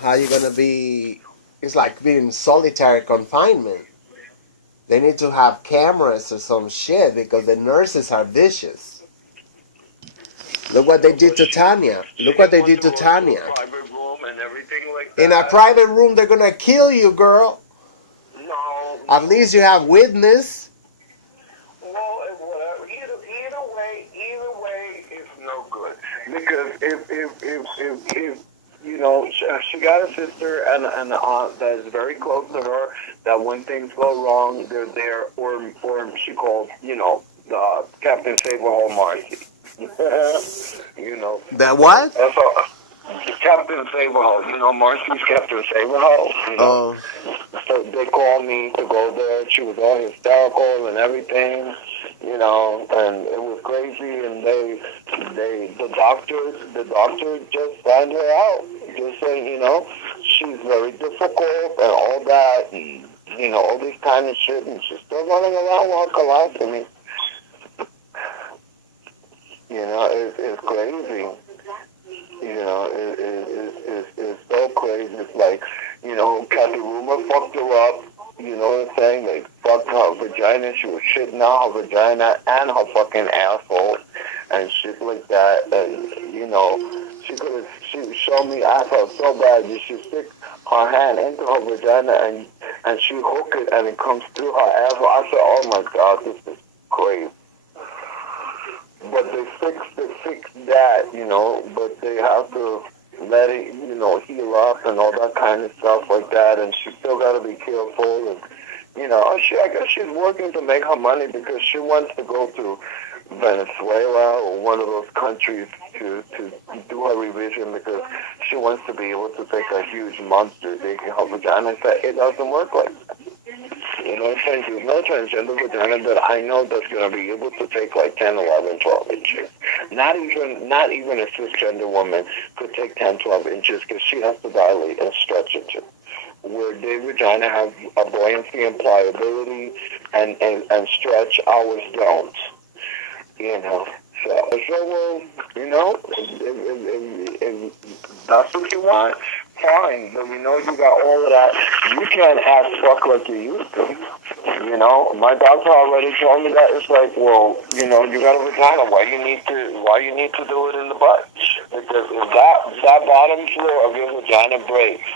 how you gonna be? It's like being in solitary confinement. They need to have cameras or some shit because the nurses are vicious. Look what they did to Tanya. Look what they did to Tanya. Private room and everything like that. In a private room, they're gonna kill you, girl. No. At least you have witness. Well, either way, it's no good. Because if you know, she got a sister and an aunt that is very close to her, that when things go wrong, they're there, or she calls, you know, Captain Saberhole Marcy. You know. That what? That's all. Captain Saberhole. You know, Marcy's Captain Saberhole. You know? Oh. So they called me to go there. She was all hysterical and everything, you know, and it was crazy. And the doctor just signed her out, just saying, you know, she's very difficult and all that, and you know, all this kind of shit, and she's still running around with her colostomy. You know, it's crazy. You know, it's so crazy. It's like, you know, Kathy Rumor fucked her up. You know what I'm saying? They fucked her vagina. She was shitting out her vagina and her fucking asshole and shit like that. And, you know, she showed me, I felt so bad. She stick her hand into her vagina and she hook it and it comes through her asshole. I said, oh my God, this is crazy. But they fixed that, you know, but they have to let it, you know, heal up and all that kind of stuff like that, and she still got to be careful, and, you know, I guess she's working to make her money because she wants to go to Venezuela or one of those countries to do her revision because she wants to be able to take a huge monster dick in her vagina. It doesn't work like that. You know what I'm saying? There's no transgender vagina that I know that's going to be able to take like 10, 11, 12 inches. Not even a cisgender woman could take 10, 12 inches because she has to dilate and stretch it too. Where their vagina have a buoyancy and pliability and stretch, ours don't. You know? So you know, if that's what you want, fine. But you know you got all of that. You can't act fuck like you used to. You know, my doctor already told me that. It's like, well, you know, you got a vagina. Why you need to do it in the butt? Because if that bottom floor of your vagina breaks,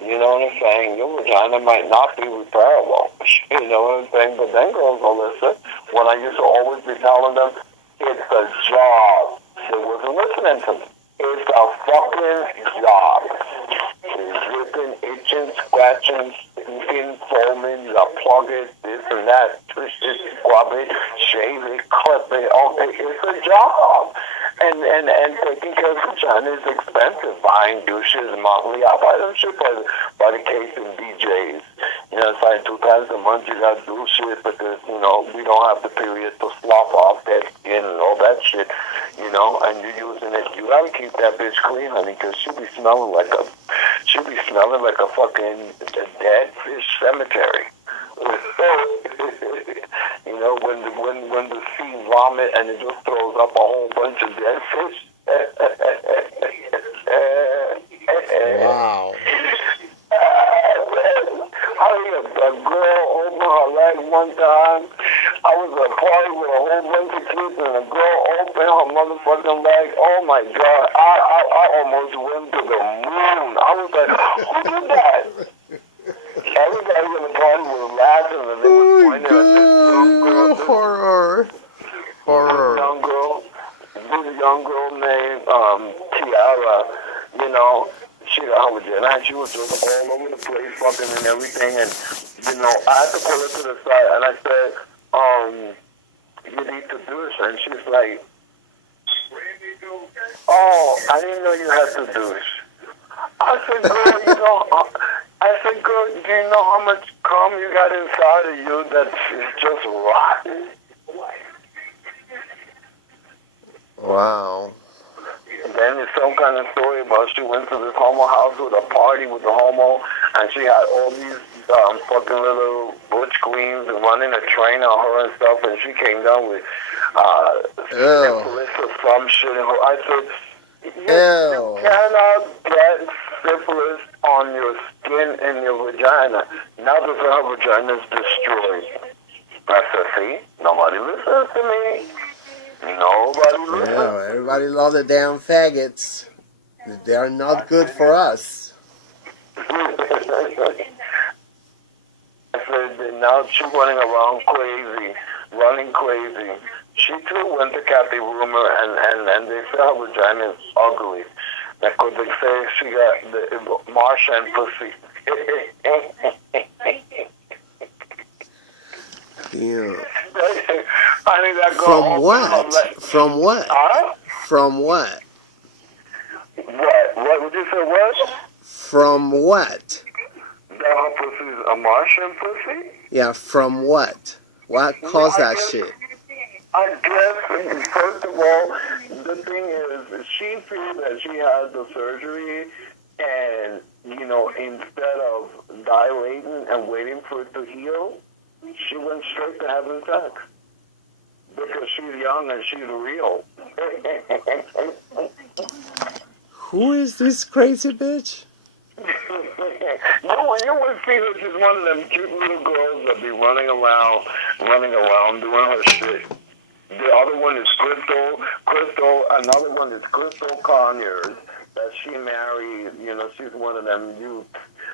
you know what I'm saying, your vagina might not be repairable. You know what I'm saying? But then girls will listen. When I used to always be telling them, it's a job. They wasn't listening to me. It's a fucking job. It's ripping, itching, scratching, stinking, foaming, you gotta plug it, this and that, twist it, scrub it, shave it, clip it, okay, it's a job. And taking care of vagina is expensive. Buying douches monthly, I buy them shit by the case in BJ's. You know, it's like 2 times a month you gotta do shit because, you know, we don't have the period to slop off that skin and all that shit, you know, and you're using it. You gotta keep that bitch clean, honey, because she be smelling like a fucking dead fish cemetery. You know, when the sea vomit and it just throws up a whole bunch of dead fish. Wow. I had a girl open her leg one time. I was at a party with a whole bunch of kids and a girl opened her motherfucking leg. Oh my God. I almost went to the moon. I was like, who did that? Everybody in the party was laughing and they were pointing at this young girl. Horror. This young girl named Tiara, you know, she got her vagina and she was just all over the place fucking and everything, and you know, I had to pull her to the side and I said, you need to do this, and she's like, oh, I didn't know you had to do this. I said, girl, you know, girl, do you know how much cum you got inside of you that is just rotten? Wow. And then there's some kind of story about she went to this homo house with a party with the homo, and she had all these fucking little butch queens running a train on her and stuff, and she came down with syphilis or some shit in her. I said, you cannot get syphilis on your skin and your vagina. Now that her vagina is destroyed. I said, see, nobody listens to me. Nobody listens. Yeah, everybody love the damn faggots. They are not good for us. I said, now she's running around crazy, running crazy. She too went to Kathy Rumor, and they say her vagina is ugly. Because they say she got the Martian pussy. Yeah. Honey, that girl From what? From what? Huh? From what? What? What would you say? What? From what? That her pussy's a Martian pussy? Yeah, from what? What caused that shit? I guess, first of all, the thing is, she feels that she had the surgery, and, instead of dilating and waiting for it to heal, she went straight to having sex. Because she's young and she's real. Who is this crazy bitch? You would see that she's one of them cute little girls that be running around doing her shit. The other one is Crystal, another one is Crystal Conyers that she married, she's one of them youths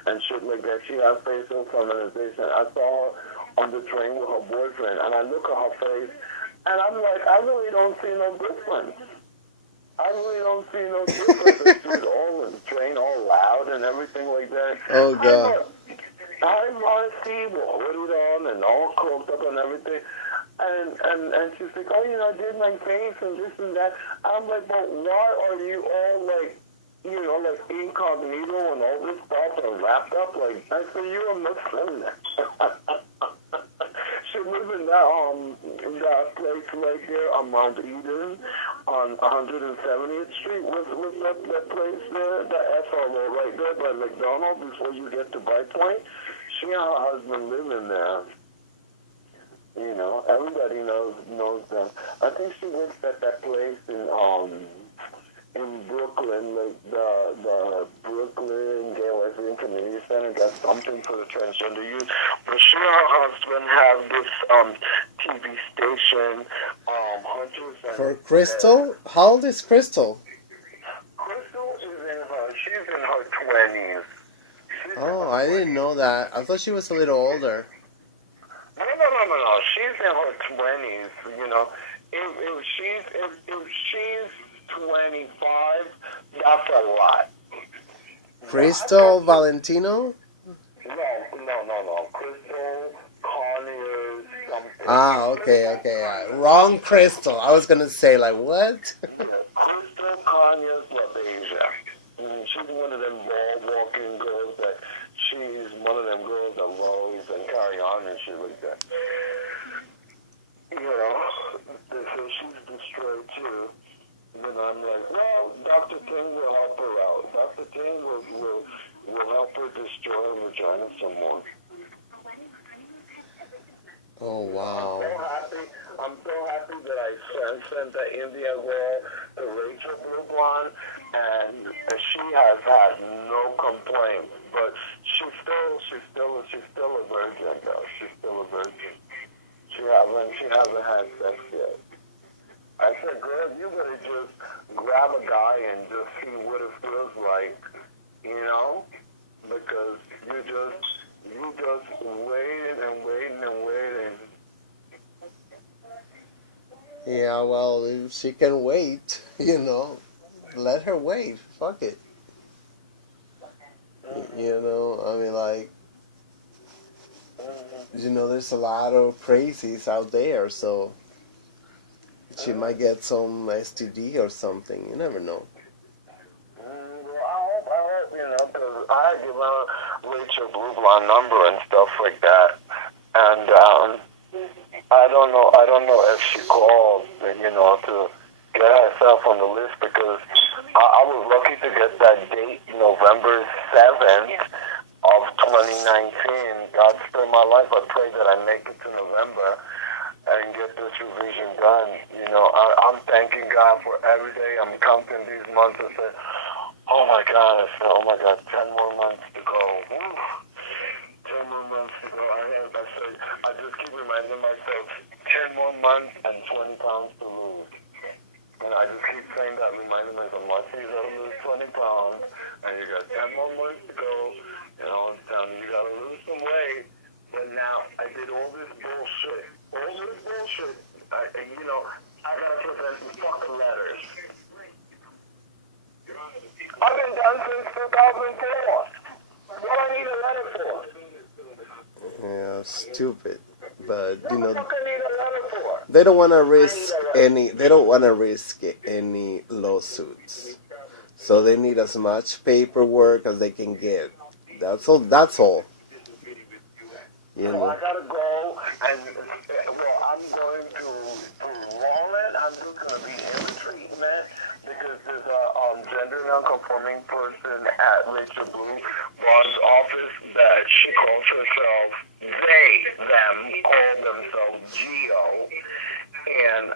and shit like that. She has facial feminization. I saw her on the train with her boyfriend, and I look at her face, and I'm like, I really don't see no difference. She's all in the train, all loud and everything like that. Oh, God. Hi, Marcy, well, hooded on and all coked up and everything. And she's like, I did my face and this and that. I'm like, but why are you all like, like incognito and all this stuff and wrapped up like I said, you're a Muslim. She lives in that place right there on Mount Eden on 170th Street. What's that place there? That SRO right there by McDonald's before you get to Bright Point. She and her husband live in there. Everybody knows them. I think she works at that place in Brooklyn, like the Brooklyn Gay Lesbian Community Center. Got something for the transgender youth. But she and her husband have this TV station, Hunters and For Crystal? How old is Crystal? Crystal she's in her 20s. Oh, I didn't know that. I thought she was a little older. No. She's in her 20s. If she's 25, that's a lot. Crystal Valentino? No. Crystal Conyers something. Ah, okay. Wrong Crystal. I was gonna say, like, what? Crystal Conyers LaBeija. She's one of them ball-walking girls that she's one of them girls that rose and carry on and shit like that. They say she's destroyed too. And I'm like, well, Dr. Ting will help her out. Dr. Ting will help her destroy her vagina some more. Oh, wow. I'm so happy that I sent the India girl to Rachel Blue Blonde, and she has had no complaints. But she's still a virgin, though. She's still a virgin. She hasn't had sex yet. I said, girl, you better just grab a guy and just see what it feels like, because you just waiting. Yeah, well, if she can wait, let her wait. Fuck it. I mean, like, there's a lot of crazies out there, so she might get some STD or something. You never know. Well, I hope, because I had given Rachel Blue Blonde number and stuff like that, and I don't know if she called, to get herself on the list, because I was lucky to get that date, November 7th of 2019. God spare my life. I pray that I make it to November and get this revision done. I'm thanking God for every day. I'm counting these months and saying, Oh my God, I said, oh my God, 10 more months to go. Woo. 10 more months to go. I said, I just keep reminding myself, 10 more months and 20 pounds to lose. And I just keep saying that, reminding myself, Marcy, you gotta lose 20 pounds, and you got 10 more months to go. You know, I'm telling you, you gotta lose some weight. But now, I did all this bullshit. You know, I gotta present fuck letters. I've been done since 2004. What do I need a letter for? Yeah, stupid. But What the fuck I need a letter for? they don't want to risk any. They don't want to risk any lawsuits. So they need as much paperwork as they can get. That's all. That's all. You So know. I gotta go and I'm going to Walnut. I'm just gonna be in the treatment because there's a gender non-conforming person at Rachel Blue Bond's office that she calls herself them call themselves Geo. And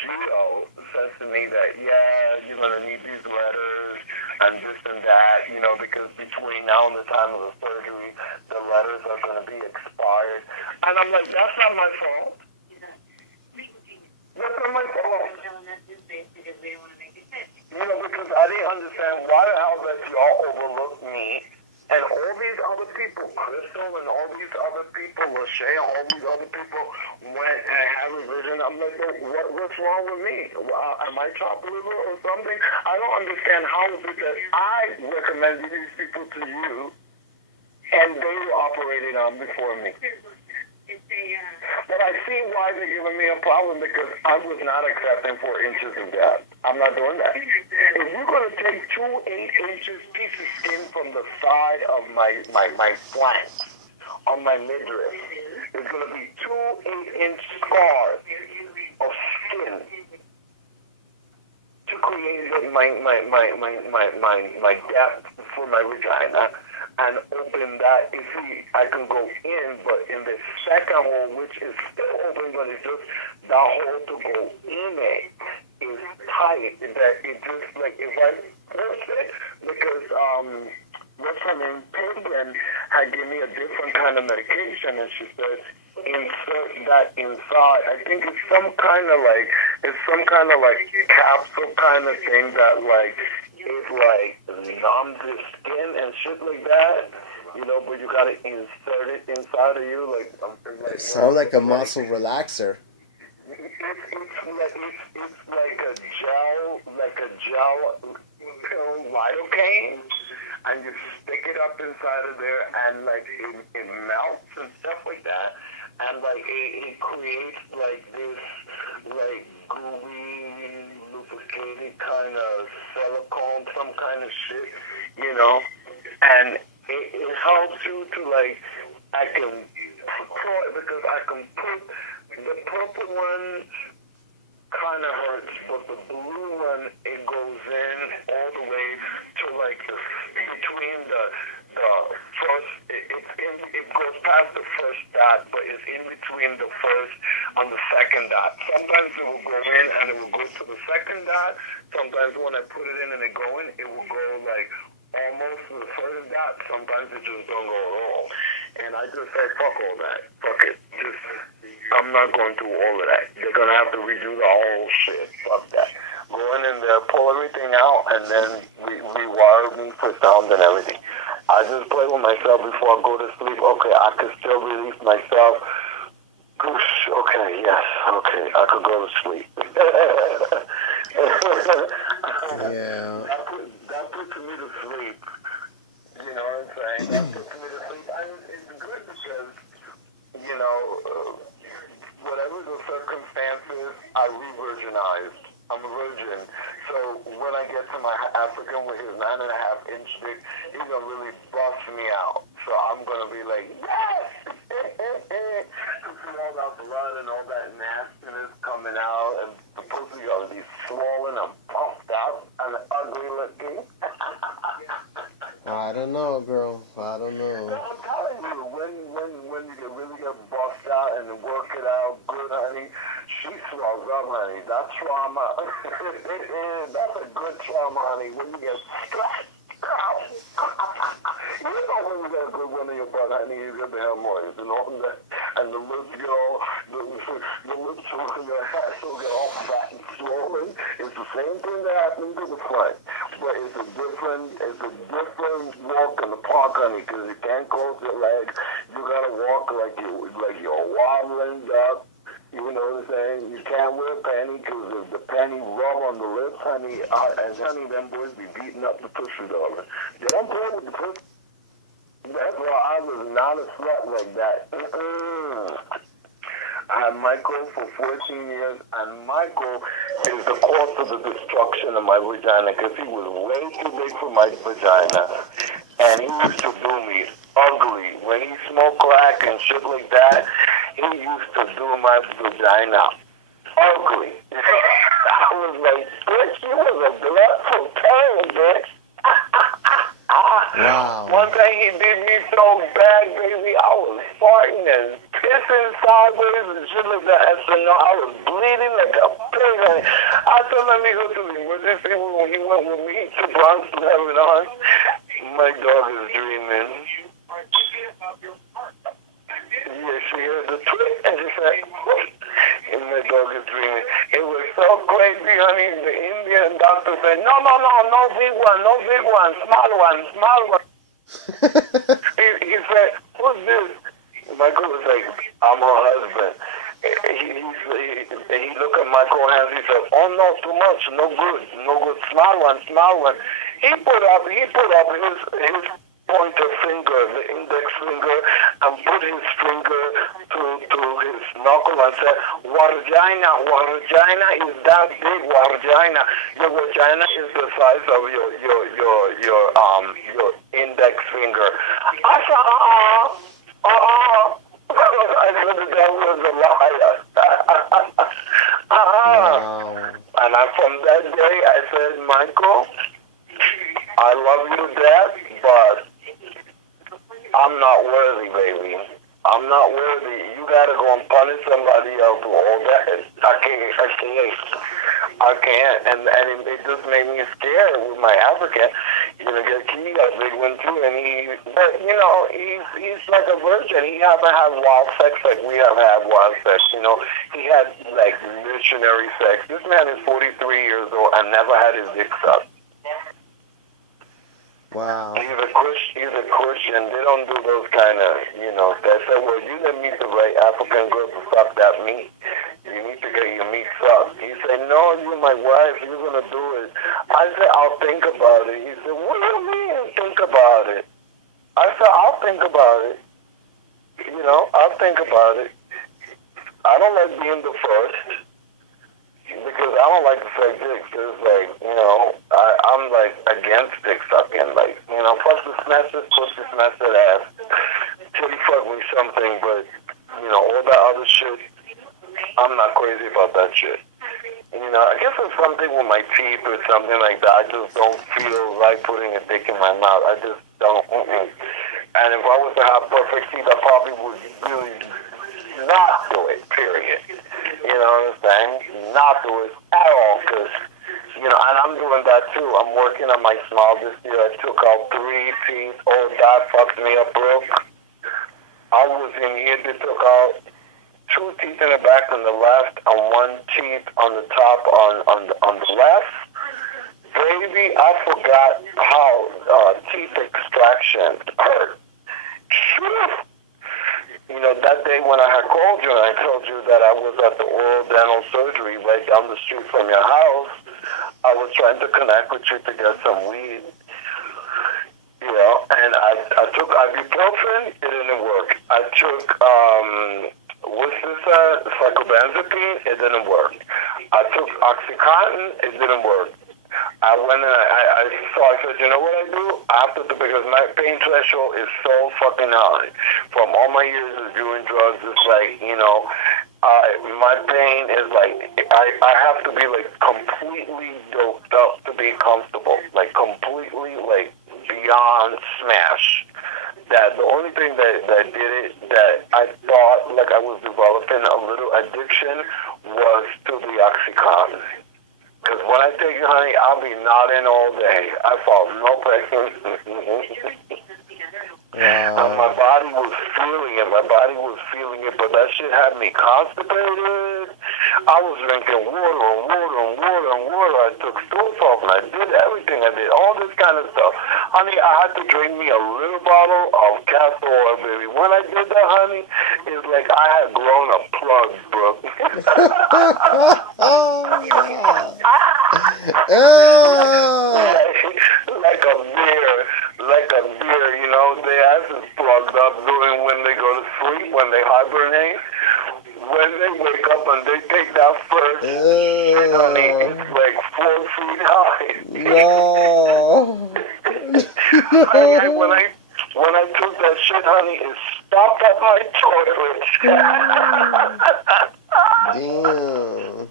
Geo says to me that, yeah, you're going to need these letters and this and that, you know, because between now and the time of the surgery, the letters are going to be expired. And I'm like, that's not my fault. That's not my fault. You know, because I didn't understand why the hell that y'all overlooked me and all these other people, Crystal and all these other people, Lachey and all these other people went and had revision. I'm like, what's wrong with me? Am I chopped liver or something? I don't understand how is it that I recommended these people to you and they were operating on before me. But I see why they're giving me a problem because I was not accepting 4 inches of that. I'm not doing that. If you're going to take 2 8-inches piece of skin from the side of my flank on my midriff, there's going to be 2 8-inch scars of skin to create my depth for my vagina. And open that. You see, I can go in, but in the second hole, which is still open, but it's just the hole to go in it is tight. That it just like if I push it, because what's her name, Penguin, had given me a different kind of medication, and she said insert that inside. I think it's some kind of like capsule kind of thing that like. It's like numb the skin and shit like that, you know, but you gotta insert it inside of you, like something like. It sounds like a muscle relaxer. It's like a gel pill lidocaine, and you stick it up inside of there, and like it melts and stuff like that, and like it creates like this like gooey, lubricated kind of silicone, some kind of shit, you know, and it helps you to like, I can put, because I can put, the purple one kind of hurts, but the blue one, it goes in all the way to like between the first, it goes past the first dot, but it's in between the first and the second dot. Sometimes it will go in and it will go to the second dot. Sometimes when I put it in and it go in, it will go like almost to the first dot. Sometimes it just don't go at all. And I just say, fuck all that. Fuck it. I'm not going through all of that. They're going to have to redo the whole shit. Fuck that. Go in there, pull everything out, and then rewire me for sound and everything. I just play with myself before I go to sleep. Okay, I can still release myself. Okay, yes, okay, I could go to sleep. Yeah. That puts me to sleep. You know what I'm saying? That puts me to sleep. I mean, it's good because, you know, whatever the circumstances, I re-virginized. I'm a virgin. So when I get to my African with his 9.5-inch dick, he's going to really bust me out. So I'm going to be like, yes! All that blood and all that nastiness coming out, and the pussy going to be swollen and puffed out and ugly looking. I don't know, girl. I don't know. No, I'm telling you, when you really get bust out and work it out good, honey, She swells up, honey. That's trauma. That's a good trauma, honey. When you get scratched. You know when you get a good one in your butt, honey, you get the hemorrhoids and all that. And the lips get all, the lips will get all fat and swollen. It's the same thing that happens to the front. But it's a different walk in the park, honey, because you can't close your legs. You gotta walk like you're wobbling up. You know what I'm saying? You can't wear a panty because if the panty rub on the lips, honey, and honey, them boys be beating up the pussy, darling. They don't play with the pussy. That's why I was not a slut like that. I had Michael for 14 years, and Michael is the cause of the destruction of my vagina because he was way too big for my vagina, and he used to do me ugly. When he smoked crack and shit like that, he used to do my vagina ugly. I was like, bitch, you was a bloodful tongue, bitch. Wow. One day he did me so bad, baby, I was farting and pissing sideways and shit like that. And so, no, I was bleeding like a pig. I told him he go to the emergency room when he went with me to Bronx to have it on. My dog is dreaming. Yeah, she heard the tweet and she said, and my dog is dreaming. It was so crazy, honey. The Indian doctor said, no big one, small one. He said, who's this? Michael was like, I'm her husband. He looked at Michael's hands. He said, oh no, too much, no good, small one. He put up his pointer finger, the index finger, and put his finger to his knuckle and said, Wargina is that big, Wargina. Your vagina is the size of your index finger. I said, I said the devil was a liar. Wow. And from that day, I said, Michael, I love you to death, but I'm not worthy, baby. I'm not worthy. You gotta go and punish somebody else for all that. I can't. And it just made me scared with my African. You know, he got a big one too, and but you know, he's like a virgin. He haven't had wild sex like we have had wild sex. You know, he had like missionary sex. This man is 43 years old and never had his dick sucked. Wow. He's a Christian. They don't do those kind of, you know, they say, well, you didn't meet the right African girl to suck that meat. You need to get your meat sucked. He said, no, you're my wife. You're going to do it. I said, I'll think about it. He said, what do you mean think about it? I said, I'll think about it. You know, I'll think about it. I don't like being the first. Because I don't like to suck dicks. It's like, you know, I'm like against dick sucking. Like, you know, pussy smashes, ass. Titty fuck me something, but, you know, all that other shit, I'm not crazy about that shit. You know, I guess it's something with my teeth or something like that. I just don't feel like putting a dick in my mouth. I just don't. And if I was to have perfect teeth, I probably would really not do it, period. You know what I'm saying? Not do it at all, because, you know, and I'm doing that too. I'm working on my smile this year. I took out 3 teeth. Oh, that fucked me up, bro. I was in here, they took out 2 teeth in the back on the left and 1 teeth on the top on the left. Baby, I forgot how teeth extraction hurt. You know, that day when I had called you and I told you that I was at the oral dental surgery right down the street from your house, I was trying to connect with you to get some weed. You know, and I took ibuprofen, it didn't work. I took, what's this, cyclobenzapine, it didn't work. I took Oxycontin, it didn't work. I went and I said, you know what I do? I have to, because my pain threshold is so fucking high. From all my years of doing drugs, it's like, you know, my pain is like, I have to be like completely doped up to be comfortable. Like completely like beyond smash. That the only thing that did it, that I thought like I was developing a little addiction, was to the Oxycontin. Because when I take it, honey, I'll be nodding all day. I fall no pain. And my body was feeling it. But that shit had me constipated. I was drinking water. I took Stilsol and I did everything. I did all this kind of stuff. Honey, I had to drink me a little bottle of castor oil, baby. When I did that, honey, it's like I had grown a plug, bro. Like a beer, you know, their ass is plugged up during when they go to sleep, when they hibernate. When they wake up and they take that first shit, honey, it's like 4 feet high. No. When I took that shit, honey, it stopped at my toilet. Damn.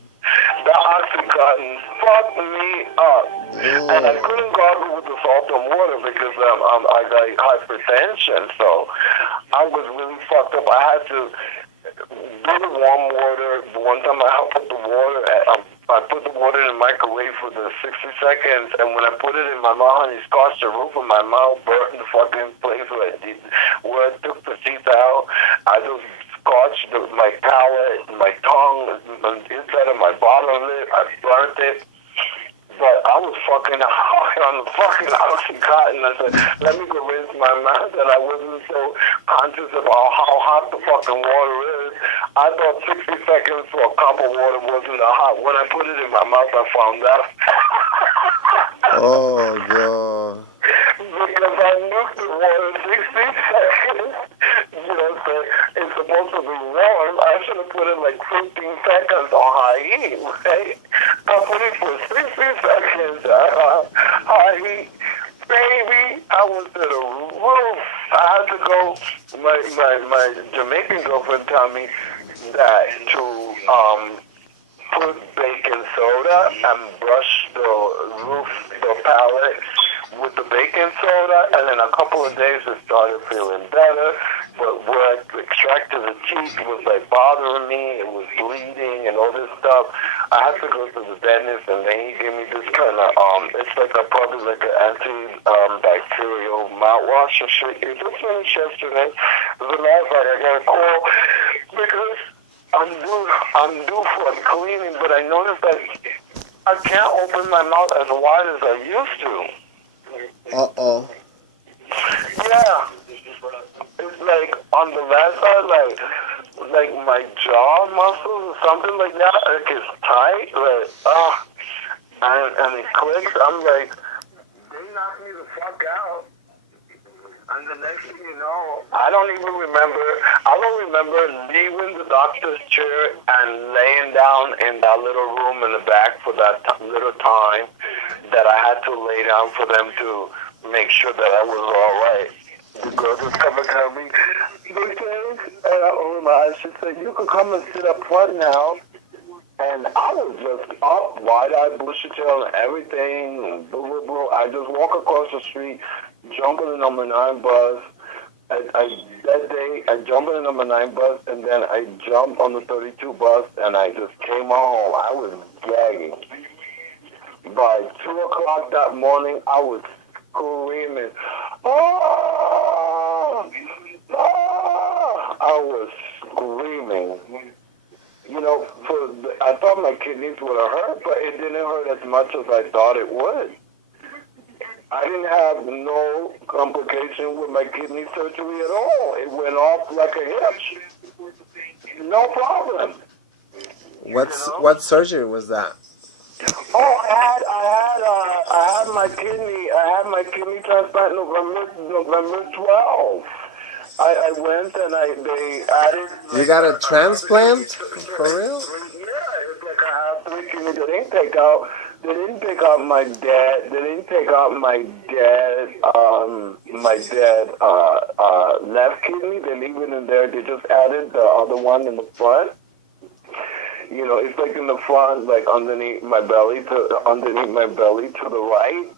The Oxycontin fucked me up. Damn. And I couldn't gargle with the salt and water because I got hypertension, so I was really fucked up. I had to do the warm water. One time I put the water, I put the water in the microwave for the 60 seconds, and when I put it in my mouth, honey, scorched the roof of my mouth, burnt the fucking place where I took the teeth out. I just scorched my palate, my tongue, the inside of my bottom lip. I burnt it. But I was fucking high on the fucking Oxycontin. I said, let me convince my mouth that I wasn't so conscious about how hot the fucking water is. I thought 60 seconds for a cup of water wasn't that hot. When I put it in my mouth, I found out. Oh, God. Because I nuked the water 60 seconds. You know, so it's supposed to be warm. I should have put it like 15 seconds on high heat, right? I put it for 60 seconds high heat. Baby, I was to the roof. I had to go. My Jamaican girlfriend told me that to put baking soda and brush the roof, the palette with the baking soda, and in a couple of days it started feeling better. But where I extracted the teeth was like bothering me. It was bleeding and all this stuff. I had to go to the dentist, and then he gave me this kind of it's like probably like an antibacterial mouthwash or shit. It just finished yesterday. As a matter of fact, I got a call because I'm due for a cleaning, but I noticed that I can't open my mouth as wide as I used to. Uh-oh. Yeah. It's like on the left side, like my jaw muscles or something like that. Like it's tight, and it clicks. I'm like, they knocked me the fuck out. And the next thing you know, I don't remember leaving the doctor's chair and laying down in that little room in the back for that little time that I had to lay down for them to make sure that I was all right. The girl just come and tell me, and I opened my eyes. She said, you can come and sit up front now. And I was just up, wide-eyed, bushy-tailed, and everything. I just walk across the street, jump on the number 9 bus. That day, I jumped on the number 9 bus, and then I jumped on the 32 bus, and I just came home. I was gagging. By 2 o'clock that morning, I was screaming, oh! Oh! I was screaming. You know, I thought my kidneys would have hurt, but it didn't hurt as much as I thought it would. I didn't have no complication with my kidney surgery at all. It went off like a hitch. No problem. What surgery was that? Oh, I had my kidney transplant November 12th. I went and they added. You got a transplant? For real? Yeah, it's like I have 3 kidneys. They didn't take out my dad. They didn't take out my dad left kidney. They leave it in there. They just added the other one in the front. You know, it's like in the front, like underneath my belly to the right.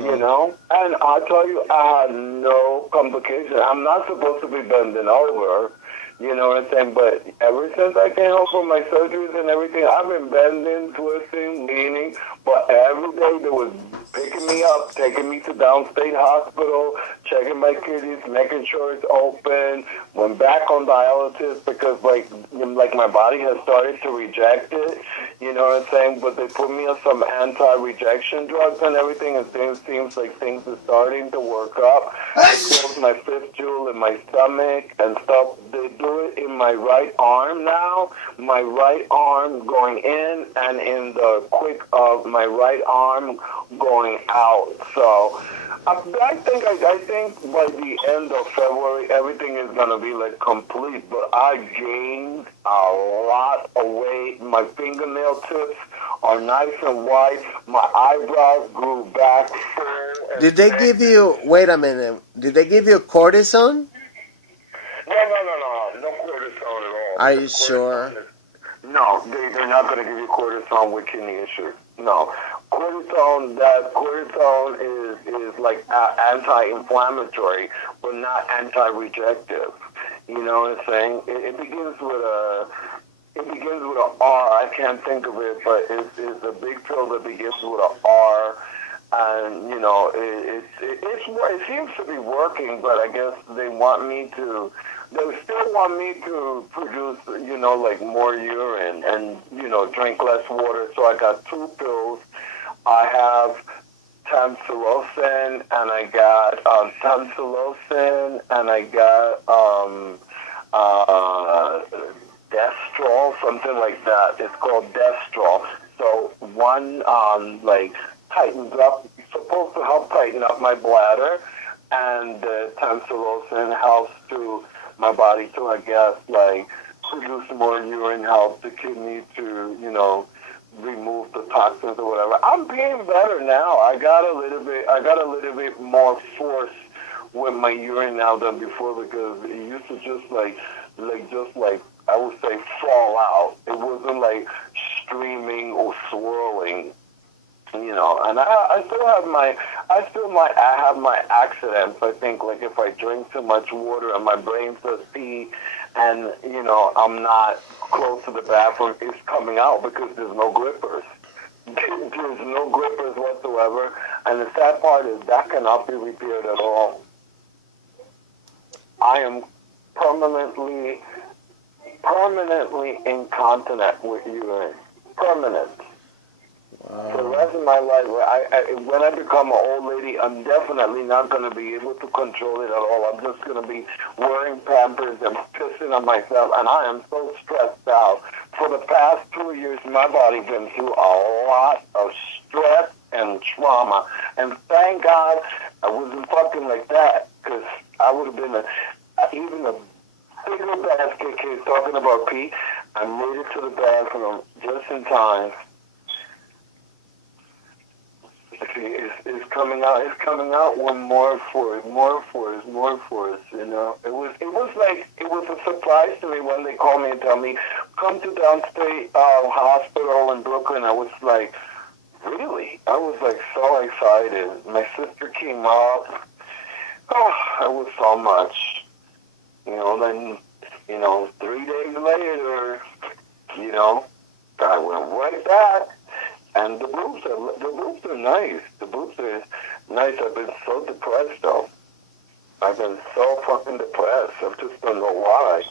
You know, and I tell you, I had no complication. I'm not supposed to be bending over. You know what I'm saying? But ever since I came home from my surgeries and everything, I've been bending, twisting, leaning. But every day they was picking me up, taking me to downstate hospital, checking my kidneys, making sure it's open. Went back on dialysis because like my body has started to reject it. You know what I'm saying? But they put me on some anti-rejection drugs and everything, and things seems like things are starting to work up. I closed my fifth jewel in my stomach and stuff. They do it in my right arm now. My right arm going in and in the quick of my right arm going out. So I think by the end of February everything is gonna be like complete. But I gained a lot of weight. My fingernail tips are nice and white. My eyebrows grew back full. Did they give you? Wait a minute. Did they give you cortisone? No cortisone at all. Are you sure? No, they're not going to give you cortisone with kidney issues. No. Cortisone is like anti-inflammatory, but not anti-rejective. You know what I'm saying? It begins with a R. I can't think of it, but it's a big pill that begins with a R. And you know, it seems to be working, but I guess they still want me to produce, you know, like more urine and, you know, drink less water. So I got 2 pills. I have tamsulosin, and I got Destrol, something like that. It's called Destrol. So one tightens up, supposed to help tighten up my bladder, and tamsulosin helps to my body to, I guess, like produce more urine, help the kidney to, you know, remove the toxins or whatever. I'm being better now. I got a little bit more force with my urine now than before, because it used to just like I would say fall out. It wasn't like streaming or swirling. You know, and I have my accidents. I think, like, if I drink too much water and my brain says pee, and you know I'm not close to the bathroom, it's coming out because there's no grippers. There's no grippers whatsoever, and the sad part is that cannot be repaired at all. I am permanently incontinent with urine. Permanent. For the rest of my life, when I become an old lady, I'm definitely not going to be able to control it at all. I'm just going to be wearing Pampers and pissing on myself, and I am so stressed out. For the past 2 years, my body's been through a lot of stress and trauma, and thank God I wasn't fucking like that, because I would have been even a bigger basket case talking about pee. I made it to the bathroom just in time. It's coming out. It's coming out with more force. You know, it was a surprise to me when they called me and tell me, come to Downstate Hospital in Brooklyn. I was like, really? I was like so excited. My sister came out. Oh, it was so much. You know, then 3 days later, you know, I went right back. And the boobs are nice. The boobs are nice. I've been so depressed, though. I've been so fucking depressed. I just don't know why.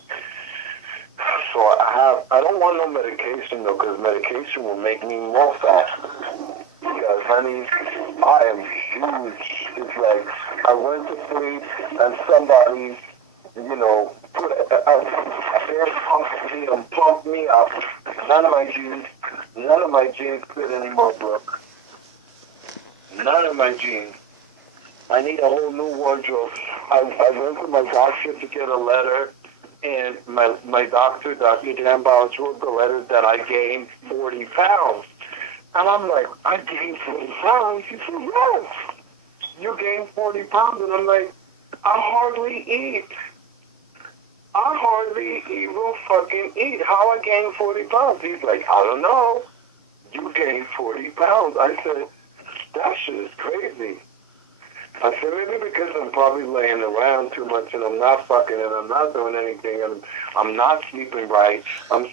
So I don't want no medication, though, because medication will make me more fat. Because, honey, I am huge. It's like I went to sleep and somebody, you know, put air pumped me up. None of my jeans fit anymore, Brooke. None of my jeans. I need a whole new wardrobe. I went to my doctor to get a letter, and my doctor, Dr. Dan Bowles, wrote the letter that I gained 40 pounds. And I'm like, I gained 40 pounds? He said, yes. You gained 40 pounds? And I'm like, I hardly eat. I hardly even fucking eat. How I gained 40 pounds? He's like, I don't know. You gained 40 pounds. I said, that shit is crazy. I said, maybe because I'm probably laying around too much and I'm not fucking and I'm not doing anything and I'm not sleeping right.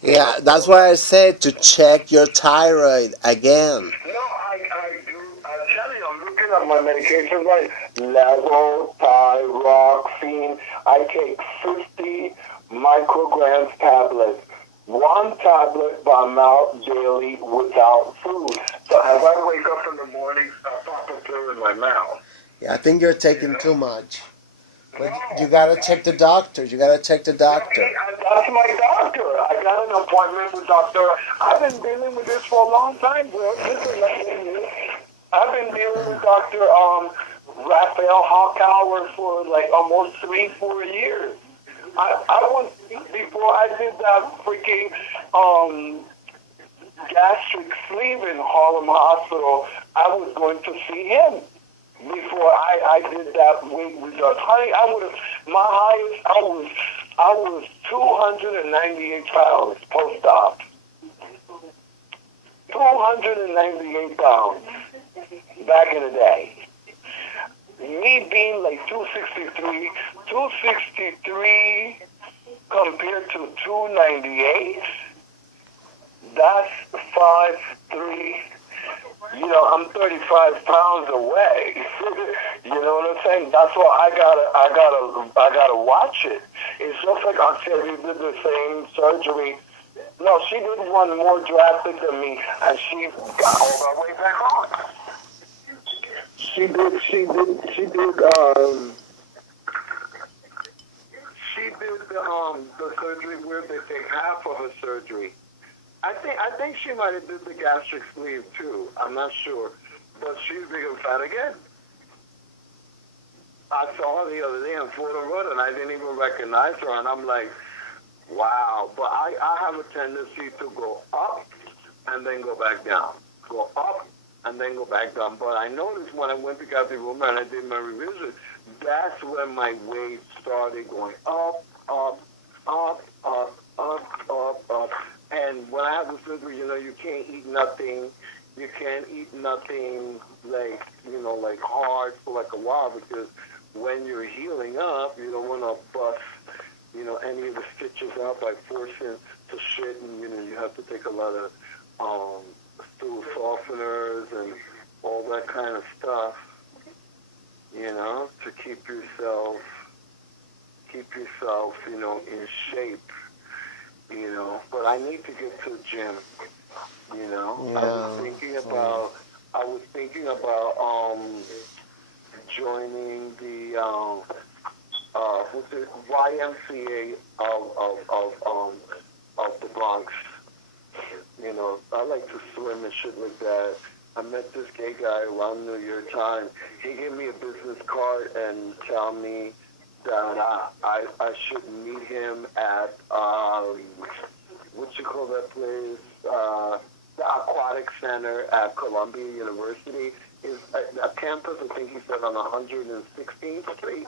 Yeah, that's why I said to check your thyroid again. No, I do. I tell you, I'm looking at my medications like levothyroxine. I take 50 micrograms tablets. One tablet by mouth daily without food. So as I wake up in the morning, I pop a pill in my mouth. Yeah, I think you're taking too much. But you gotta check the doctor. You gotta check the doctor. That's my doctor. I got an appointment with doctor. I've been dealing with this for a long time, bro. I've been dealing with Dr. Raphael Hockauer for like almost 3-4 years. I was, before I did that freaking gastric sleeve in Harlem Hospital, I was going to see him. Before I did that weight reduction, honey, my highest, I was 298 pounds post-op. 298 pounds back in the day. Me being like 263 compared to 298, that's 5'3". You know, I'm 35 pounds away. You know what I'm saying? That's why I gotta watch it. It's just like Octavia did the same surgery. No, she did one more drastic than me, and she got all the way back on. She did the surgery where they take half of her surgery. I think she might have did the gastric sleeve too. I'm not sure, but she's big and fat again. I saw her the other day on Fordham Road, and I didn't even recognize her, and I'm like, wow. But I have a tendency to go up and then go back down, go up and then go back down. But I noticed when I went to Kathy Ruma and I did my revision, that's when my weight started going up, up, up, up, up, up, up. And when I have the surgery, you know, you can't eat nothing. You can't eat nothing like, you know, like hard for like a while, because when you're healing up, you don't want to bust, you know, any of the stitches out by forcing to shit. And, you know, you have to take a lot of stool softeners and all that kind of stuff, you know, to keep yourself, you know, in shape. You know, but I need to get to the gym. You know, yeah. I was thinking about joining the what's it, YMCA of the Bronx. You know, I like to swim and shit like that. I met this gay guy around New Year time. He gave me a business card and tell me that I should meet him at what you call that place? The Aquatic Center at Columbia University. Is a campus, I think he said, on 116th Street,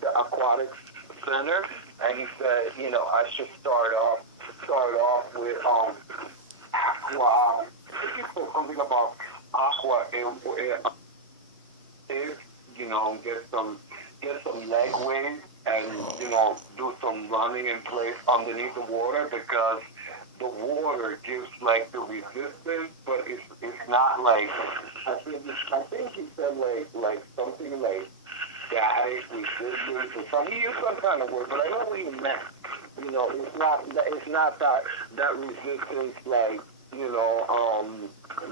the Aquatics Center. And he said, you know, I should start off with aqua. I think he said something about aqua. You know, get some leg weight and, you know, do some running in place underneath the water, because the water gives like the resistance, but it's not like, I think he said like something like static resistance or something. He used some kind of word, but I know what he meant. You know, it's not that resistance like, you know,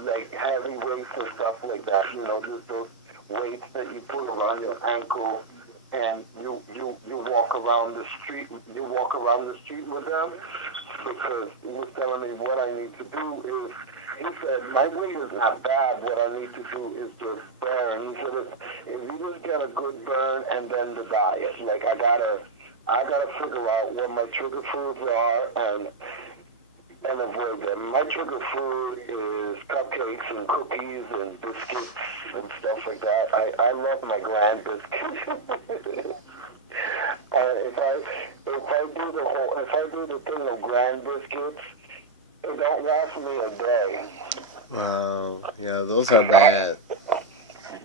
like heavy weights and stuff like that. You know, just those weights that you put around your ankle and you walk around the street. You walk around the street with them, because he was telling me what I need to do is, he said, my weight is not bad. What I need to do is just burn. He said, if you just get a good burn and then the diet, like I gotta figure out what my trigger foods are and avoid them. My trigger food is cupcakes and cookies and biscuits and stuff like that. I love my Grand biscuits. If I do the thing of Grand biscuits, it don't last me a day. Wow, yeah, those are bad.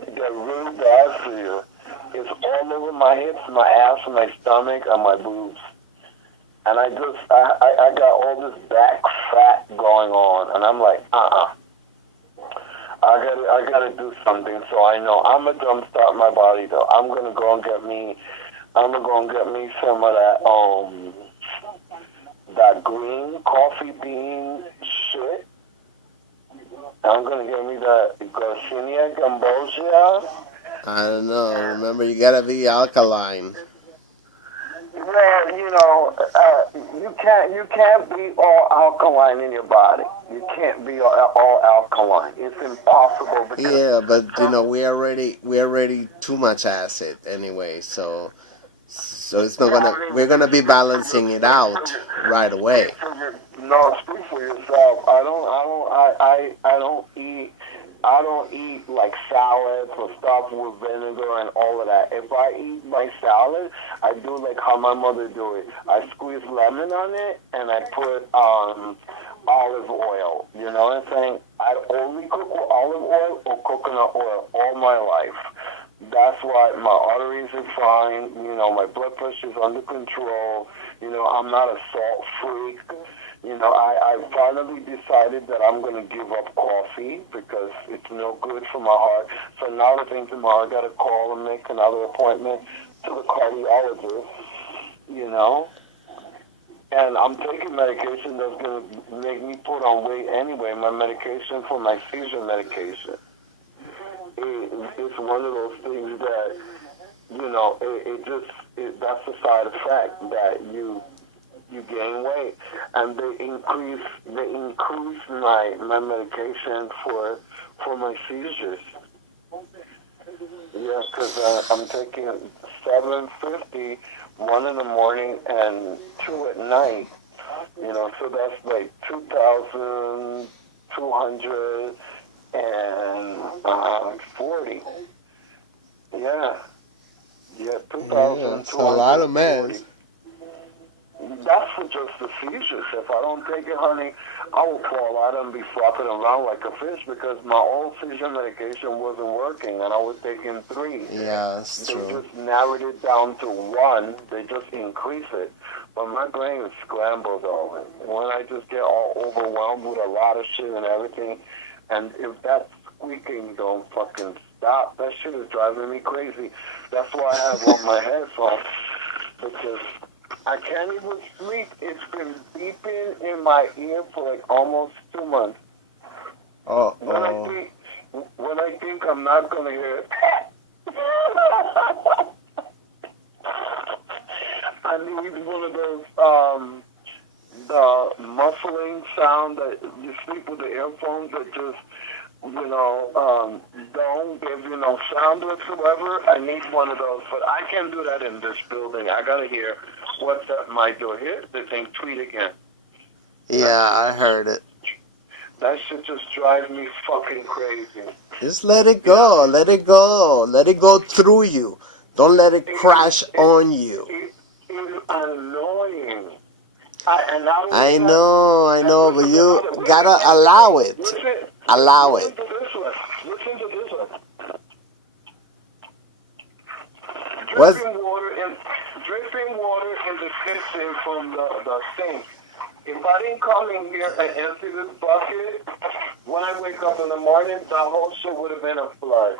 They get really bad for you. It's all over my hips, my ass, my stomach, and my boobs. And I got all this back fat going on, and I'm like, I gotta do something. So I know I'm gonna jumpstart my body though. I'm gonna go and get me some of that green coffee bean shit. I'm gonna get me the Garcinia Gambosia. I don't know. Remember, you gotta be alkaline. Well, you can't be all alkaline in your body. You can't be all alkaline. It's impossible because Yeah, but we already too much acid anyway. So it's not gonna. We're gonna be balancing it out right away. No, speak for yourself. I don't eat like salads or stuff with vinegar and all of that. If I eat my salad, I do like how my mother do it. I squeeze lemon on it and I put olive oil. You know what I'm saying? I only cook with olive oil or coconut oil all my life. That's why my arteries are fine. My blood pressure is under control. I'm not a salt freak. I finally decided that I'm going to give up coffee because it's no good for my heart. So now the thing tomorrow, I got to call and make another appointment to the cardiologist, And I'm taking medication that's going to make me put on weight anyway, my medication for my seizure medication. It's one of those things that, that's a side effect that you gain weight, and they increase my medication for my seizures. Yeah, because I'm taking 750, 1 in the morning and 2 at night. So that's like 2,240. Yeah, 2,240. It's a lot of meds. That's for just the seizures. If I don't take it, honey, I will fall out and be flopping around like a fish because my old seizure medication wasn't working and I was taking 3. Yeah, that's true. They just narrowed it down to 1. They just increase it. But my brain is scrambled over. When I just get all overwhelmed with a lot of shit and everything, and if that squeaking don't fucking stop, that shit is driving me crazy. That's why I have on my headphones, because I can't even sleep. It's been beeping in my ear for like almost 2 months. When I think I'm not gonna hear it, I need one of those the muffling sound that you sleep with the earphones that just don't give you no sound whatsoever. I need one of those, but I can't do that in this building. I gotta hear what's at my door. Here, the thing tweet again. Yeah, I heard it. That shit just drives me fucking crazy. Just let it go. Let it go. Let it go through you. Don't let it crash on you. It's annoying. I know, but you gotta allow it. Allow it. Listen to this one. What's Dripping water in the kitchen from the sink. If I didn't come in here and empty this bucket, when I wake up in the morning, the whole shit would have been a flood.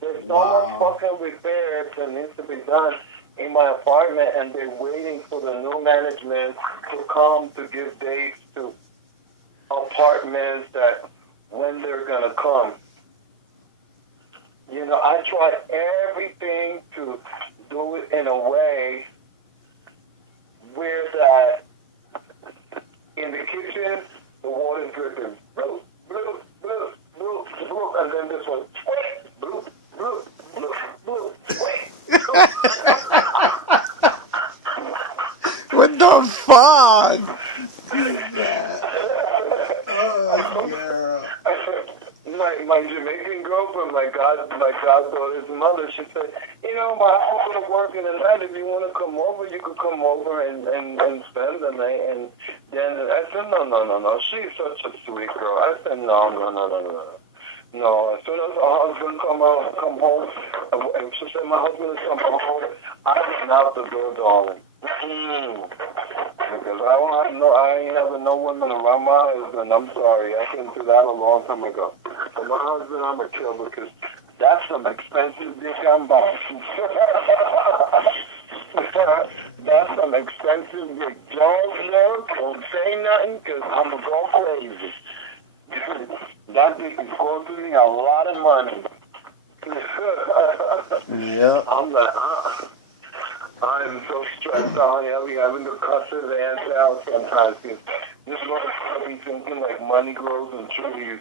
There's so much fucking repairs that needs to be done in my apartment, and they're waiting for the new management to come to give dates to apartments that when they're gonna come. I try everything to do it in a way where that in the kitchen the water's dripping, bloop, bloop, bloop, bloop, bloop, and then this one, bloop, bloop, bloop, bloop, bloop. What the fuck? My Jamaican girlfriend, my goddaughter's mother, she said, my husband will work in the night. If you want to come over, you could come over and spend the night. And then I said, no. She's such a sweet girl. I said, no. No, as soon as our husband come home, and she said my husband is coming home, I run out the door, darling. Because I ain't having no women around my husband. I'm sorry, I couldn't do that a long time ago. But my husband, I'm a kill because that's some expensive dick I'm buying. That's some expensive dick. Don't say nothing because I'm going to go crazy. That dick is costing me a lot of money. Yep. I'm so stressed out. I'll be having to cuss his ass out sometimes. Cause this motherfucker be thinking like money grows in trees.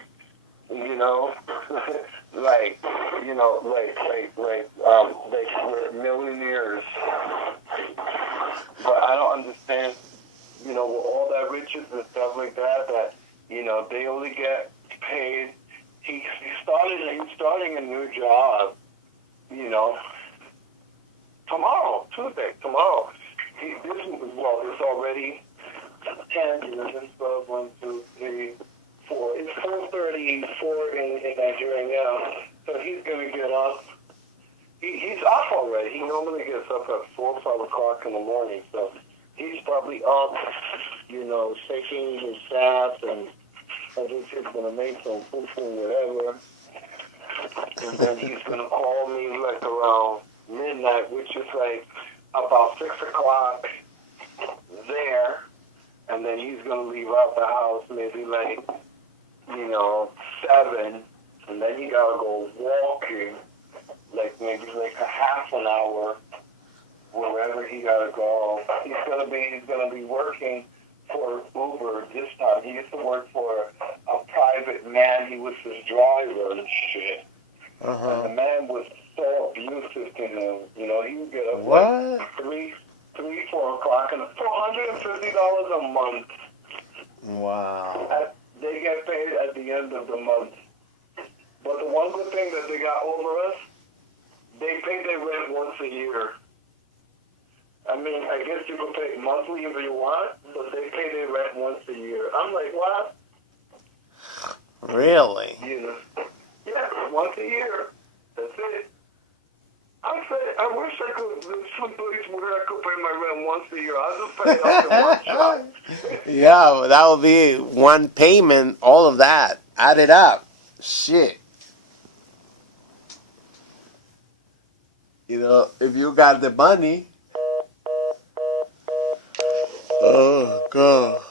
You know, like we're millionaires. But I don't understand. You know, with all that riches and stuff like that, they only get paid. He's starting a new job. You know, tomorrow. It's already 10, 11, 12, 1, 2, 3, 4. It's 4:34 in Nigeria now. So he's going to get up. He's up already. He normally gets up at 4 or 5 o'clock in the morning. So he's probably up, shaking his sass, and I think he's going to make some food or whatever. And then he's going to call me like around midnight, which is like about 6 o'clock there. And then he's going to leave out the house maybe like, 7. And then he got to go walking, like maybe like a half an hour, wherever he got to go. He's going to be working for Uber this time. He used to work for a private man. He was his driver and shit. And the man was so abusive to him. He would get up like 3, 4 o'clock, and $450 a month. Wow. They get paid at the end of the month. But the one good thing that they got over us, they pay their rent once a year. I mean, I guess you can pay monthly if you want, but they pay their rent once a year. I'm like, what? Really? Yeah, once a year. That's it. I wish I could live someplace where I could pay my rent once a year. I'll just pay it off in one shot. Yeah, that would be one payment, all of that. Add it up. Shit. If you got the money. Oh, God.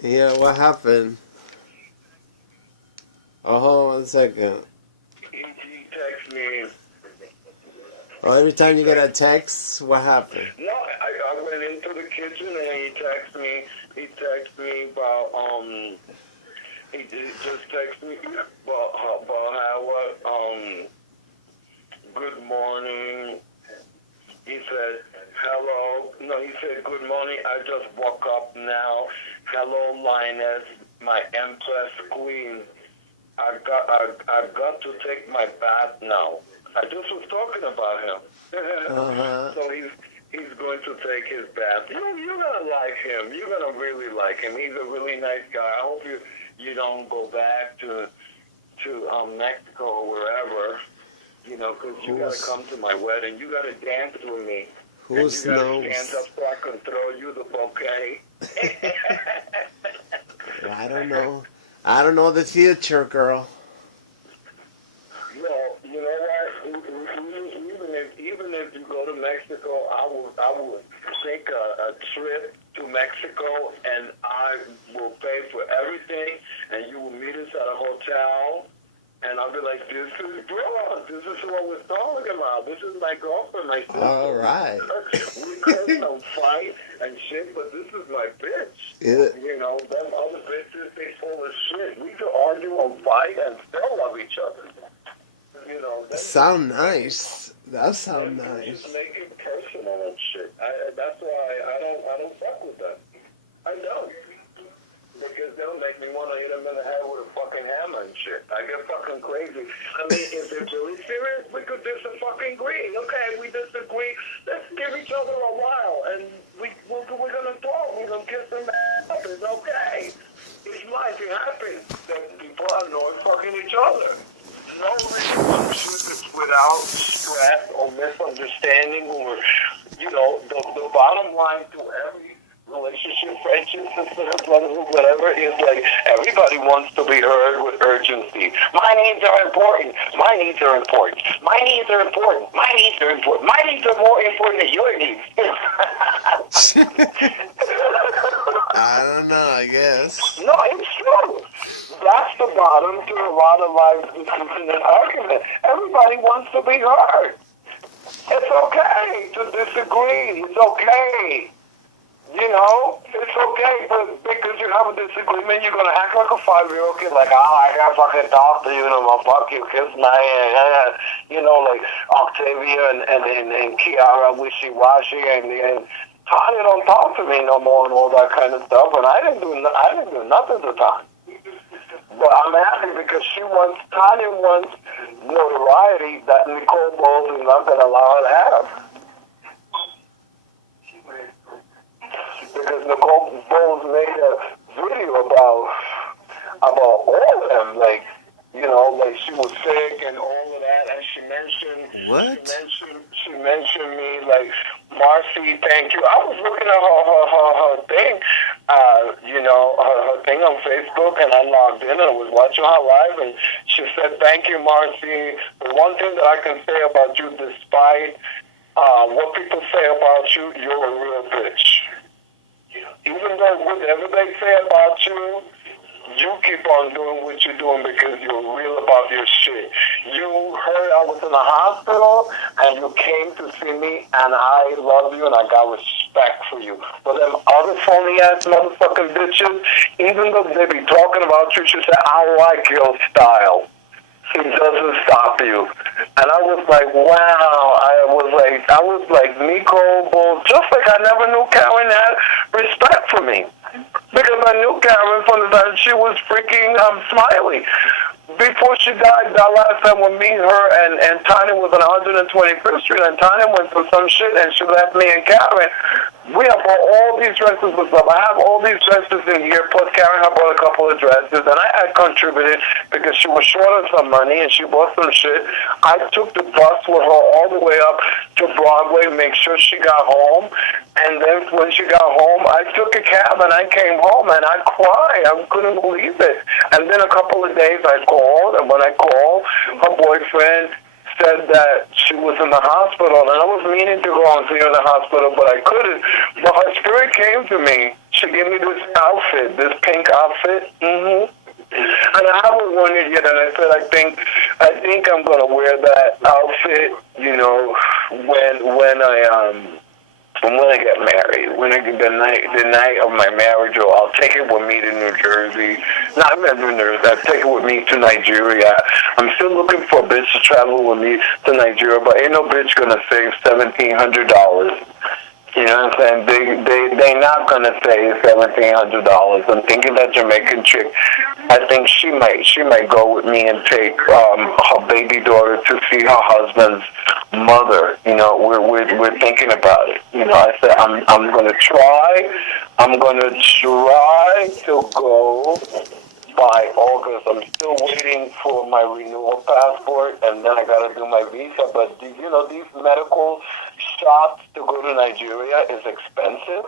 Yeah, what happened? Oh, hold on 1 second. He texts me. Oh, every time you get a text, what happened? No, I went into the kitchen and he texted me. He texted me about He just texted me about how good morning. He said hello. No, he said good morning. I just woke up now. Hello, Lioness, my Empress Queen. I got to take my bath now. I just was talking about him. So he's going to take his bath. You're gonna like him. You're gonna really like him. He's a really nice guy. I hope you don't go back to Mexico or wherever. Because you gotta come to my wedding. You gotta dance with me. Who knows? You gotta stand up so I can throw you the bouquet. I don't know. I don't know the future, girl. Well, you know what? Even if you go to Mexico, I will take a trip to Mexico, and I will pay for everything, and you will meet us at a hotel, and I'll be like, this is what we're talking about. This is my girlfriend, my sister. All right. We could don't fight and shit, but this is my bitch. Yeah. Them other bitches, they full of shit. We could argue and fight and still love each other. Sound nice. That sound nice. Just make it personal and shit. That's why I don't fuck with them. I don't. Because because they'll make me want to hit them in the head with a fucking hammer and shit. I get fucking crazy. I mean, if they're really serious, we could fucking agree. Okay, we disagree. Let's give each other a while, and we're gonna talk. We're gonna kiss them up. It's okay. It's life. It happens. That people are annoyed fucking each other. No relationship is without stress or misunderstanding or, you know, the bottom line to every relationship, friendship, sisterhood, brotherhood, whatever, is like everybody wants to be heard with urgency. My needs are important. My needs are important. My needs are important. My needs are important. My needs are more important than your needs. I don't know, I guess. No, it's true. That's the bottom to a lot of life discussion and argument. Everybody wants to be heard. It's okay to disagree. It's okay. You know, it's okay, but because you have a disagreement, you're going to act like a 5-year-old kid, like, oh, I got to fucking talk to you, and I'm going to fuck you, kiss my ass. You know, like Octavia and Kiara wishy-washy, and Tanya don't talk to me no more and all that kind of stuff, and I didn't do nothing to Tanya. But I'm happy because Tanya wants notoriety that Nicole Bowles is not going to allow her to have. Because Nicole Bowles made a video about all of them, like, you know, like she was sick and all of that, and she mentioned What? She mentioned me, like, Marcy, thank you. I was looking at her thing, you know, her thing on Facebook, and I logged in and I was watching her live, and she said, thank you, Marcy. The one thing that I can say about you, despite what people say about you, you're a real bitch. Even though whatever they say about you, you keep on doing what you're doing because you're real about your shit. You heard I was in the hospital and you came to see me, and I love you and I got respect for you. But them other phony ass motherfucking bitches, even though they be talking about you, she said, I like your style. It doesn't stop you. And I was like, wow. I was like Nicole Bowles, just like I never knew Karen had respect for me. Because I knew Karen from the time she was freaking Smiley. Before she died, that last time when me, her, and Tanya was on 125th Street, and Tanya went through some shit, and she left me and Karen. We have bought all these dresses with them. I have all these dresses in here, plus Karen had bought a couple of dresses, and I had contributed because she was short on some money, and she bought some shit. I took the bus with her all the way up to Broadway, make sure she got home, and then when she got home, I took a cab, and I came home, and I cried. I couldn't believe it. And then a couple of days, I called, and when I called, her boyfriend said that she was in the hospital, and I was meaning to go and see her in the hospital, but I couldn't. But her spirit came to me. She gave me this outfit, this pink outfit. And I haven't worn it yet, and I said, I think I'm gonna wear that outfit, you know, when I get married, the night of my marriage, or I'll take it with me to New Jersey. Not New Jersey, I'll take it with me to Nigeria. I'm still looking for a bitch to travel with me to Nigeria, but ain't no bitch gonna save $1,700. You know what I'm saying? They not gonna save $1,700. I'm thinking that Jamaican chick, I think she might go with me and take her baby daughter to see her husband's mother. You know, we're thinking about it. You know, I said I'm gonna try. I'm gonna try to go by August. I'm still waiting for my renewal passport, and then I gotta do my visa. But you know, these medical shots to go to Nigeria is expensive.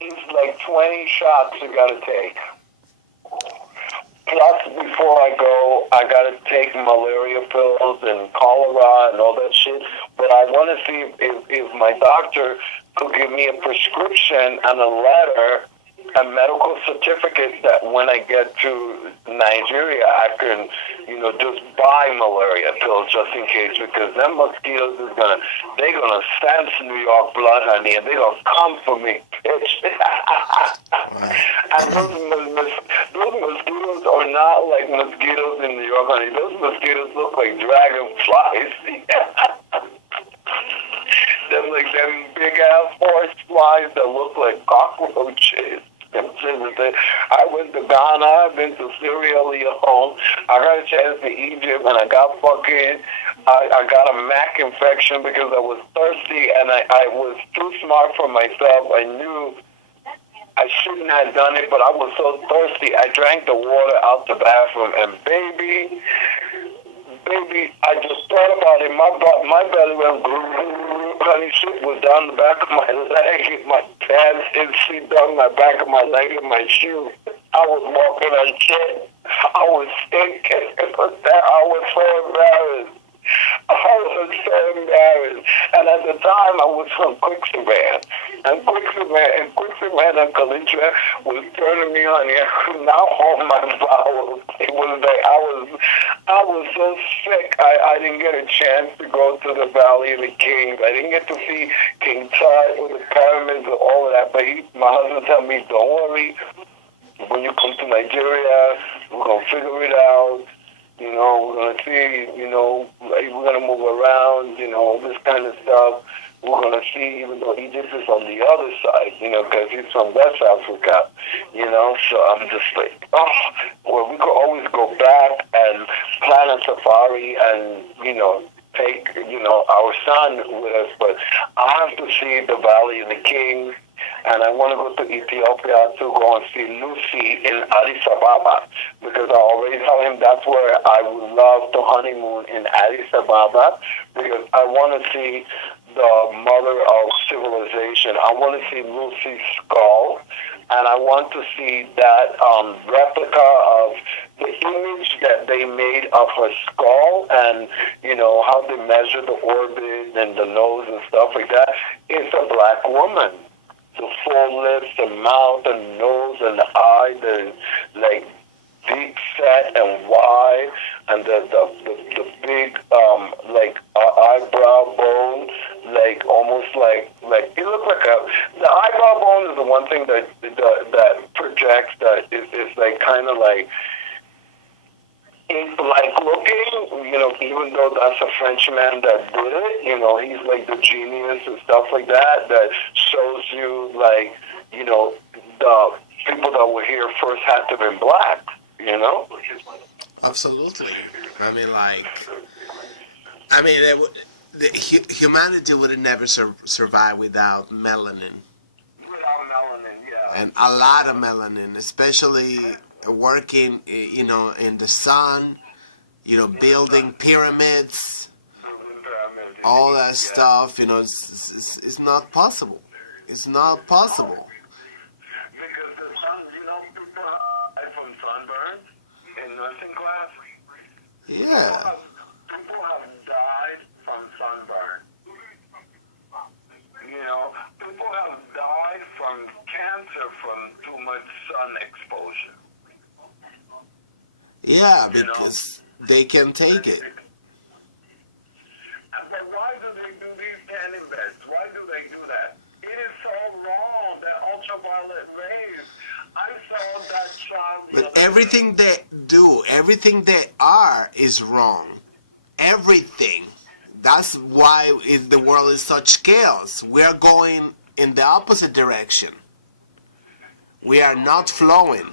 It's like 20 shots you gotta take. Plus, before I go, I gotta take malaria pills and cholera and all that shit. But I want to see if my doctor could give me a prescription and a letter, a medical certificate, that when I get to Nigeria, I can, you know, just buy malaria pills just in case, because them mosquitoes they're gonna sense New York blood, honey, and they're gonna come for me, bitch. And those mosquitoes are not like mosquitoes in New York, honey. Those mosquitoes look like dragonflies. Them big ass horse flies that look like cockroaches. I went to Ghana, I've been to Sierra Leone, I got a chance to Egypt, and I got I got a Mac infection because I was thirsty, and I was too smart for myself. I knew I shouldn't have done it, but I was so thirsty, I drank the water out the bathroom, and baby, I just thought about it. My belly went honey, shit was down the back of my leg, my pants instantly down my back of my leg and my shoe. I was walking on shit. I was stinking. I was so embarrassed. I was so embarrassed. And at the time, I was from Quicksilver. And Quicksilver and Calintra was turning me on. I could not hold my bowels. It was like I was so sick. I didn't get a chance to go to the Valley of the Kings. I didn't get to see King Tut with the pyramids and all of that. But my husband told me, don't worry. When you come to Nigeria, we're going to figure it out. You know, we're going to see, you know, we're going to move around, you know, this kind of stuff. We're going to see, even though Egypt is on the other side, you know, because he's from West Africa, you know. So I'm just like, well, we could always go back and plan a safari and, you know, take, you know, our son with us. But I have to see the Valley of the Kings. And I want to go to Ethiopia to go and see Lucy in Addis Ababa, because I already told him that's where I would love to honeymoon, in Addis Ababa, because I want to see the mother of civilization. I want to see Lucy's skull, and I want to see that replica of the image that they made of her skull, and, you know, how they measure the orbit and the nose and stuff like that. It's a black woman. The full lips, the mouth, and nose, and the eye, the like deep set and wide, and the big like eyebrow bone, like almost like it looks like the eyebrow bone is the one thing that projects, that is like kind of like like looking, you know, even though that's a Frenchman that did it, you know, he's like the genius and stuff like that, that shows you, like, you know, the people that were here first had to have been black, you know? Absolutely. I mean, humanity would have never survived without melanin. Without melanin, yeah. And a lot of melanin, especially working, you know, in the sun, you know, building pyramids, all that stuff, you know, it's not possible. It's not possible. Because the sun, you know, people die from sunburn in nursing class. Yeah. People have died from sunburn. You know, people have died from cancer from too much sun exposure. Yeah, because they can take it. But why do they do these tanning beds? Why do they do that? It is so wrong, that ultraviolet rays. I saw that child. But everything they do, everything they are, is wrong. Everything. That's why the world is such chaos. We are going in the opposite direction. We are not flowing.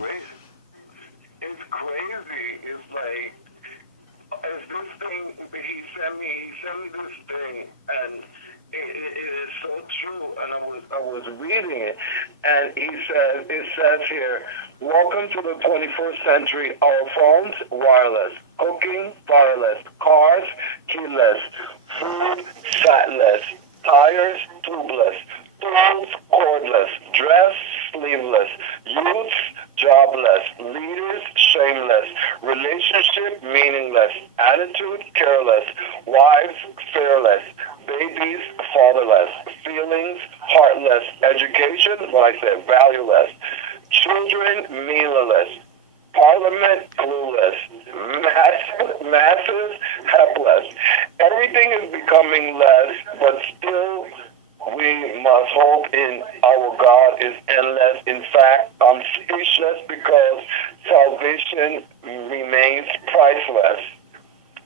It's crazy. It's like, it's this thing, he sent me this thing, and it is so true. And I was reading it, and it says here, welcome to the 21st century. Our phones, wireless. Cooking, wireless. Cars, keyless. Food, satless. Tires, tubeless. Tools, cordless. Dress, sleeveless. Youths, jobless. Leaders, shameless. Relationship, meaningless. Attitude, careless. Wives, fearless. Babies, fatherless. Feelings, heartless. Education, what I said, valueless. Children, meaningless. Parliament, clueless. Masses, helpless. Everything is becoming less, but still we must hope in our God is endless. In fact, I'm speechless because salvation remains priceless.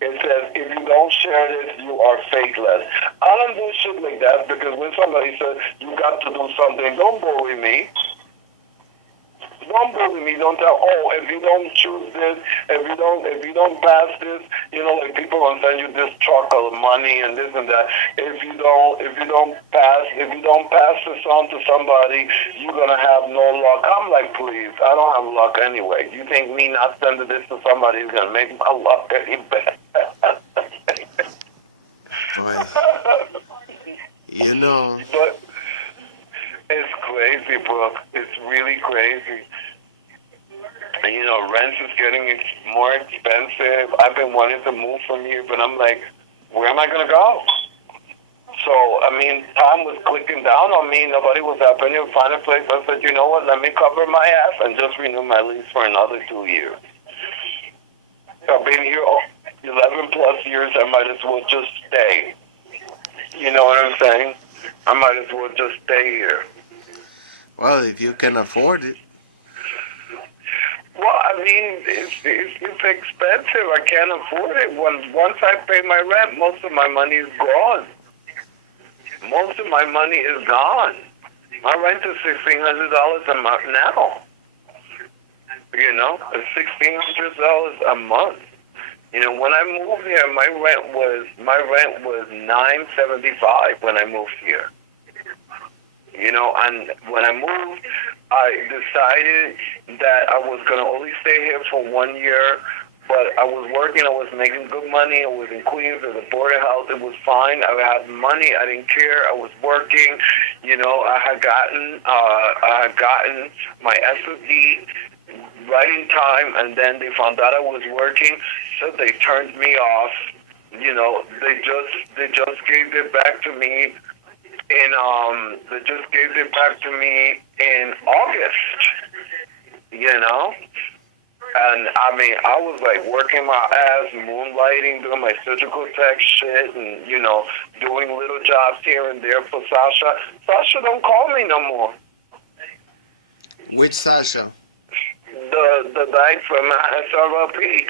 It says, if you don't share this, you are faithless. I don't do shit like that, because when somebody says, you got to do something, don't bully me. don't bully me. Don't tell, oh, if you don't choose this, if you don't pass this, you know, like people will send you this truck of money and this and that. If you don't pass this on to somebody, you're gonna have no luck. I'm like, please, I don't have luck anyway. You think me not sending this to somebody is gonna make my luck any better? Well, you know. But it's crazy, Brooke. It's really crazy. And, you know, rent is getting more expensive. I've been wanting to move from here, but I'm like, where am I going to go? So, I mean, time was clicking down on me. Nobody was happening to find a place. I said, you know what, let me cover my ass and just renew my lease for another 2 years. I've been here 11 plus years. I might as well just stay. You know what I'm saying? I might as well just stay here. Well, if you can afford it. Well, I mean, it's expensive. I can't afford it. Once I pay my rent, most of my money is gone. Most of my money is gone. My rent is $1,600 a month now. You know, it's $1,600 a month. You know, when I moved here, my rent was $975 when I moved here. You know, and when I moved, I decided that I was going to only stay here for 1 year. But I was working, I was making good money, I was in Queens, at the Board of Health, it was fine. I had money, I didn't care, I was working, you know, I had gotten my SOD right in time, and then they found out I was working, so they turned me off. You know, they just gave it back to me in August, you know? And, I mean, I was, like, working my ass, moonlighting, doing my surgical tech shit, and, you know, doing little jobs here and there for Sasha. Sasha don't call me no more. Which Sasha? The guy from SRLP.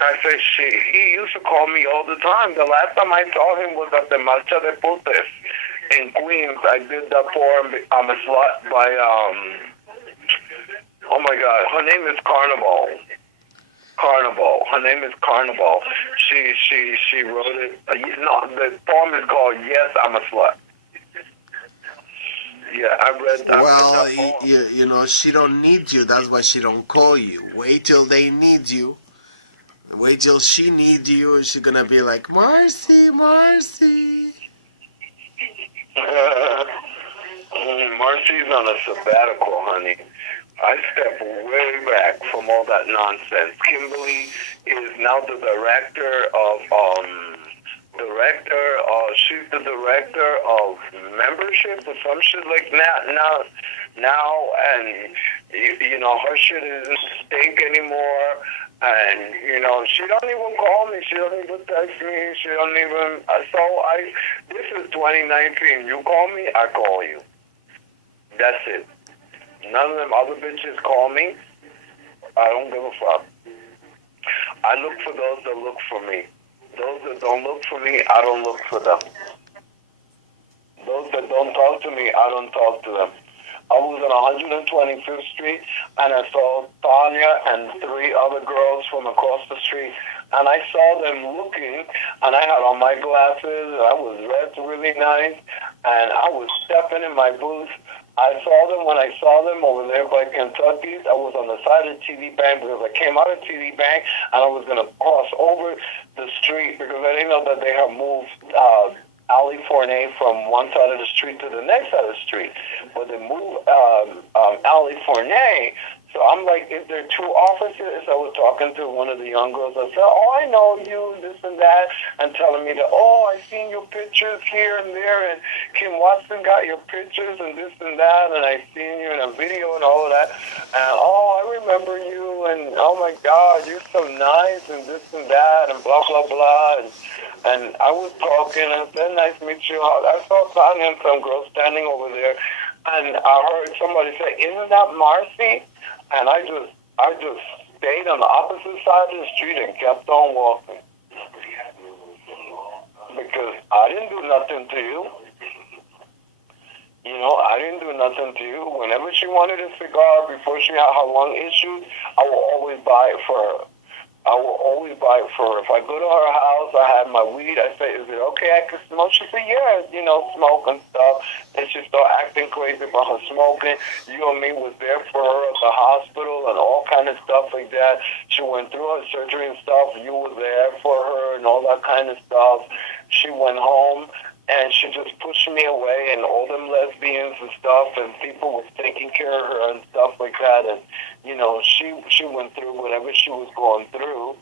I said, shit, he used to call me all the time. The last time I saw him was at the Marcha de Putes in Queens. I did that for him. I'm a slut by, oh my God, her name is Carnival. Her name is Carnival. She wrote it. No, the poem is called Yes, I'm a Slut. Yeah, I read that. Well, you know, she don't need you. That's why she don't call you. Wait till they need you. Wait till she needs you, and she's gonna be like, Marcy. Marcy's on a sabbatical, honey. I step way back from all that nonsense. Kimberly is now the director of she's the director of membership or some shit like that now, and you know, her shit isn't stink anymore, and you know, she don't even call me, she don't even text me, she don't even, this is 2019, you call me, I call you. That's it. None of them other bitches call me. I don't give a fuck. I look for those that look for me. Those that don't look for me, I don't look for them. Those that don't talk to me, I don't talk to them. I was on 125th Street, and I saw Tanya and 3 other girls from across the street, and I saw them looking, and I had on my glasses, and I was dressed really nice, and I was stepping in my booth. I saw them when I saw them over there by Kentucky's. I was on the side of TD Bank because I came out of TD Bank and I was going to cross over the street because I didn't know that they had moved Ali Fournier from one side of the street to the next side of the street. But they moved Ali Fournier. So I'm like, is there 2 officers? I was talking to one of the young girls. I said, oh, I know you, this and that, and telling me that, oh, I seen your pictures here and there, and Kim Watson got your pictures and this and that, and I seen you in a video and all of that, and oh, I remember you, and oh my God, you're so nice, and this and that, and blah, blah, blah, and I was talking, and I said, nice to meet you. I saw Tanya and some girl standing over there, and I heard somebody say, isn't that Marcy? And I just stayed on the opposite side of the street and kept on walking. Because I didn't do nothing to you. You know, I didn't do nothing to you. Whenever she wanted a cigar before she had her lung issues, I will always buy it for her. I will always buy it for her. If I go to her house, I have my weed. I say, is it okay I can smoke? She said, yeah, you know, smoke and stuff. And she started acting crazy about her smoking. You and me was there for her at the hospital and all kind of stuff like that. She went through her surgery and stuff. You were there for her and all that kind of stuff. She went home. And she just pushed me away, and all them lesbians and stuff, and people was taking care of her and stuff like that. And you know, she went through whatever she was going through,